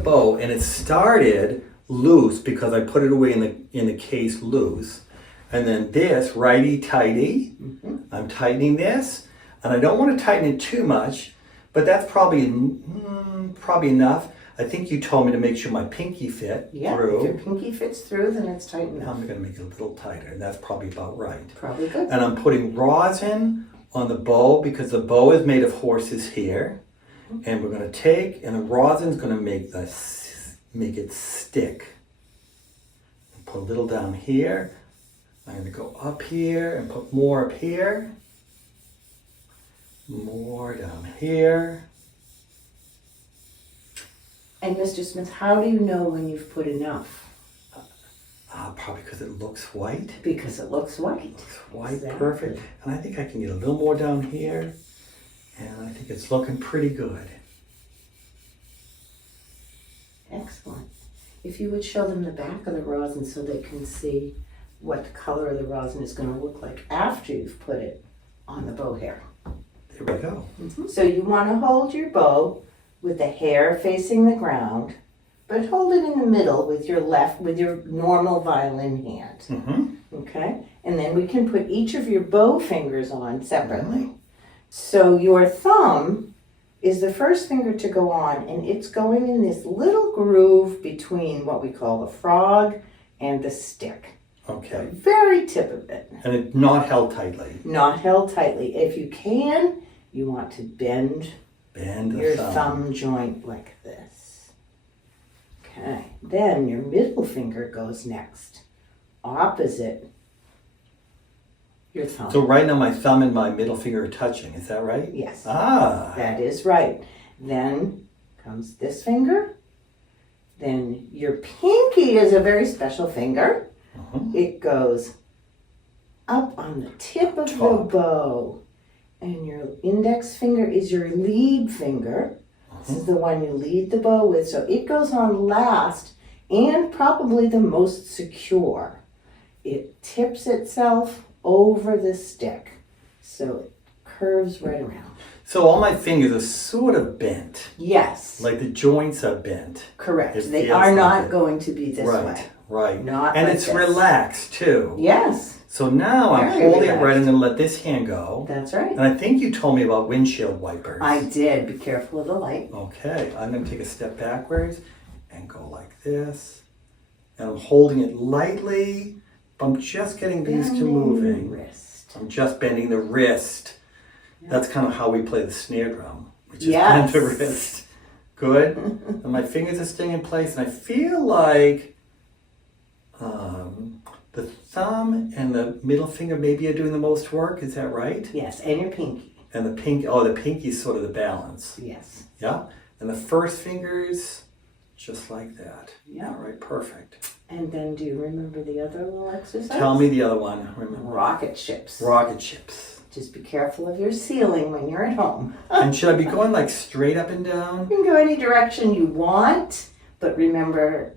bow, and it started loose because I put it away in the case loose. And then this, righty-tighty, I'm tightening this. And I don't want to tighten it too much, but that's probably enough. I think you told me to make sure my pinky fit through. If your pinky fits through, then it's tight enough. I'm going to make it a little tighter, and that's probably about right. Probably good. And I'm putting rosin on the bow because the bow is made of horse's hair. And we're going to take, and the rosin's going to make it stick. Put a little down here. I'm going to go up here and put more up here. More down here. And Mr. Smith, how do you know when you've put enough? Probably because it looks white. Because it looks white. It looks white, exactly. Perfect. And I think I can get a little more down here. And I think it's looking pretty good. Excellent. If you would show them the back of the rosin so they can see what the color of the rosin is going to look like after you've put it on the bow hair. There we go. So you want to hold your bow with the hair facing the ground, but hold it in the middle with your normal violin hand. Okay? And then we can put each of your bow fingers on separately. So your thumb is the first finger to go on, and it's going in this little groove between what we call the frog and the stick. Okay. The very tip of it. And it's not held tightly. Not held tightly. If you can, you want to bend your thumb joint like this. Okay. Then your middle finger goes next, opposite your thumb. So right now my thumb and my middle finger are touching, is that right? Yes. Ah. That is right. Then comes this finger. Then your pinky is a very special finger. It goes up on the tip of the bow. And your index finger is your lead finger. This is the one you lead the bow with. So it goes on last and probably the most secure. It tips itself over the stick. So it curves right around. So all my fingers are sort of bent. Yes. Like the joints are bent. Correct. They are not going to be this way. Right. Not and like it's this. relaxed too. Yes. So now I'm Very holding it relaxed. right. I'm going to let this hand go. That's right. And I think you told me about windshield wipers. I did. Be careful of the light. Okay. I'm going to take a step backwards and go like this. And I'm holding it lightly. But I'm just getting these two moving. Wrist. I'm just bending the wrist. Yeah. That's kind of how we play the snare drum. We just Yes. bend the wrist. Good. And my fingers are staying in place. And I feel like the thumb and the middle finger maybe are doing the most work. Is that right? Yes, and your pinky. And the pinky is sort of the balance. Yes. Yeah? And the first fingers, just like that. Yeah. All right, perfect. And then do you remember the other little exercise? Tell me the other one. Remember. Rocket ships. Rocket ships. Just be careful of your ceiling when you're at home. And should I be going like straight up and down? You can go any direction you want, but remember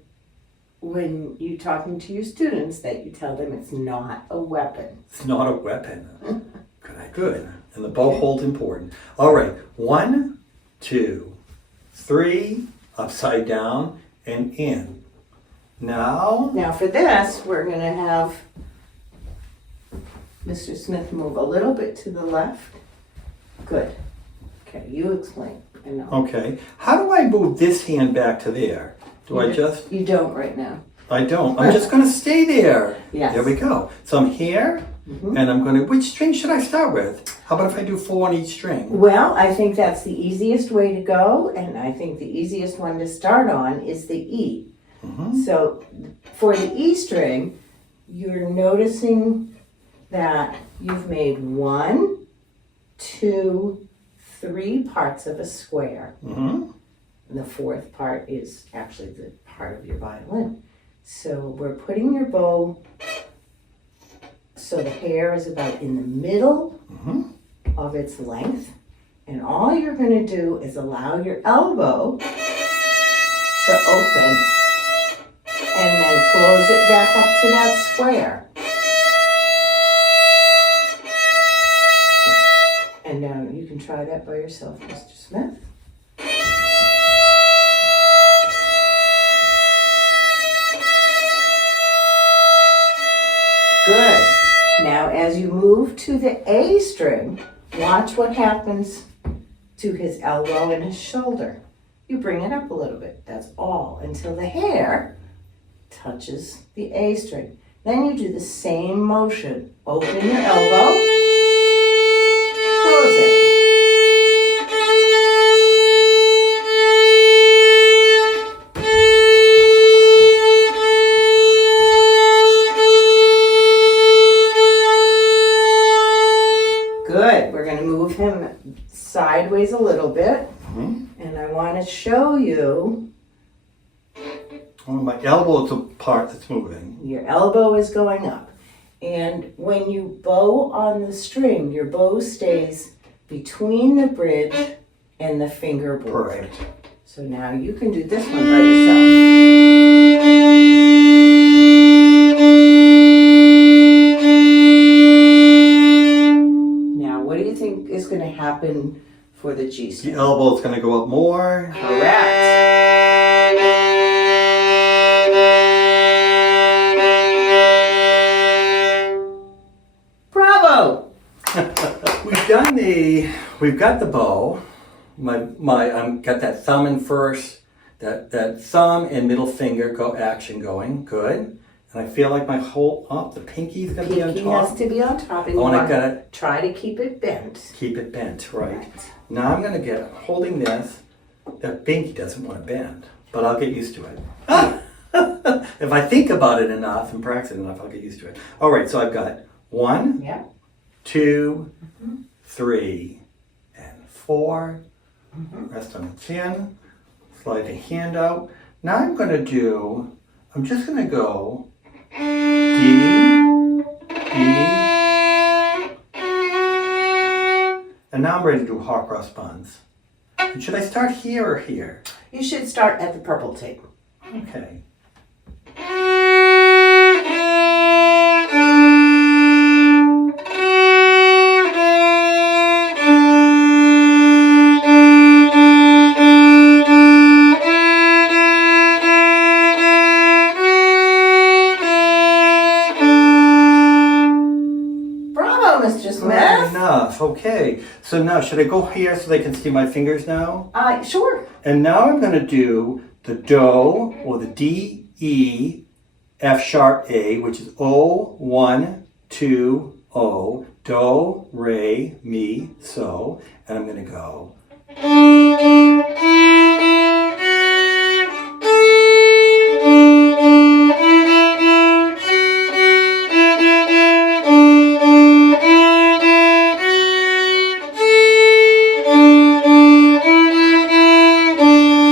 when you're talking to your students that you tell them it's not a weapon. It's not a weapon. Good. And the bow hold's important. All right. 1, 2, 3, upside down and in. Now for this, we're going to have Mr. Smith move a little bit to the left. Good. Okay, you explain. I know. Okay. How do I move this hand back to there? You don't right now. I don't. I'm just going to stay there. Yes. There we go. So I'm here, and I'm going to, which string should I start with? How about if I do 4 on each string? Well, I think that's the easiest way to go, and I think the easiest one to start on is the E. So for the E string, you're noticing that you've made 1, 2, 3 parts of a square. And the fourth part is actually the part of your violin. So we're putting your bow so the hair is about in the middle of its length. And all you're going to do is allow your elbow to open and then close it back up to that square. And now you can try that by yourself, Mr. Smith. as you move to the A string, watch what happens to his elbow and his shoulder. You bring it up a little bit, that's all, until the hair touches the A string. Then you do the same motion. Open your elbow, close it. Good, we're gonna move him sideways a little bit. And I wanna show you, Oh, my elbow is the part that's moving. your elbow is going up. And when you bow on the string, your bow stays between the bridge and the fingerboard. Perfect. So now you can do this one by yourself. Now, what do you think is going to happen for the G The string? elbow is going to go up more. Correct. Bravo! We've got the bow. Got that thumb in first. That thumb and middle finger action going. Good. And I feel like the pinky's gonna be on Pinky top. has to be on top, and I you wanna want get to it- try to keep it bent. Keep it bent, right. Now I'm gonna get holding this. That pinky doesn't want to bend, but I'll get used to it. If I think about it enough and practice it enough, I'll get used to it. All right, so I've got 1, Yeah. 2, 3, and 4. Rest on the chin. Slide the hand out. Now I'm just going to go D, E, and now I'm ready to do hot cross buns. And should I start here or here? You should start at the purple tape. Okay. Bravo, Mr. Good Smith. enough. Okay. So now, should I go here so they can see my fingers now? Sure. And now I'm going to do the Do, or the D, E, F sharp A, which is O, 1, 2, O, Do, Re, Mi, So. And I'm going to go.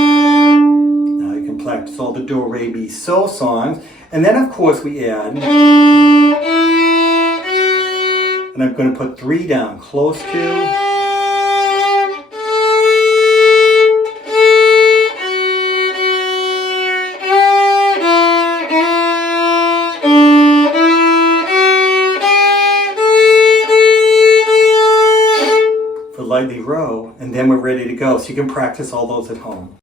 Now you can practice all the Do, Re, Mi, So songs. And then, of course, we add. And I'm going to put 3 down close to. For lightly row, and then we're ready to go. So you can practice all those at home.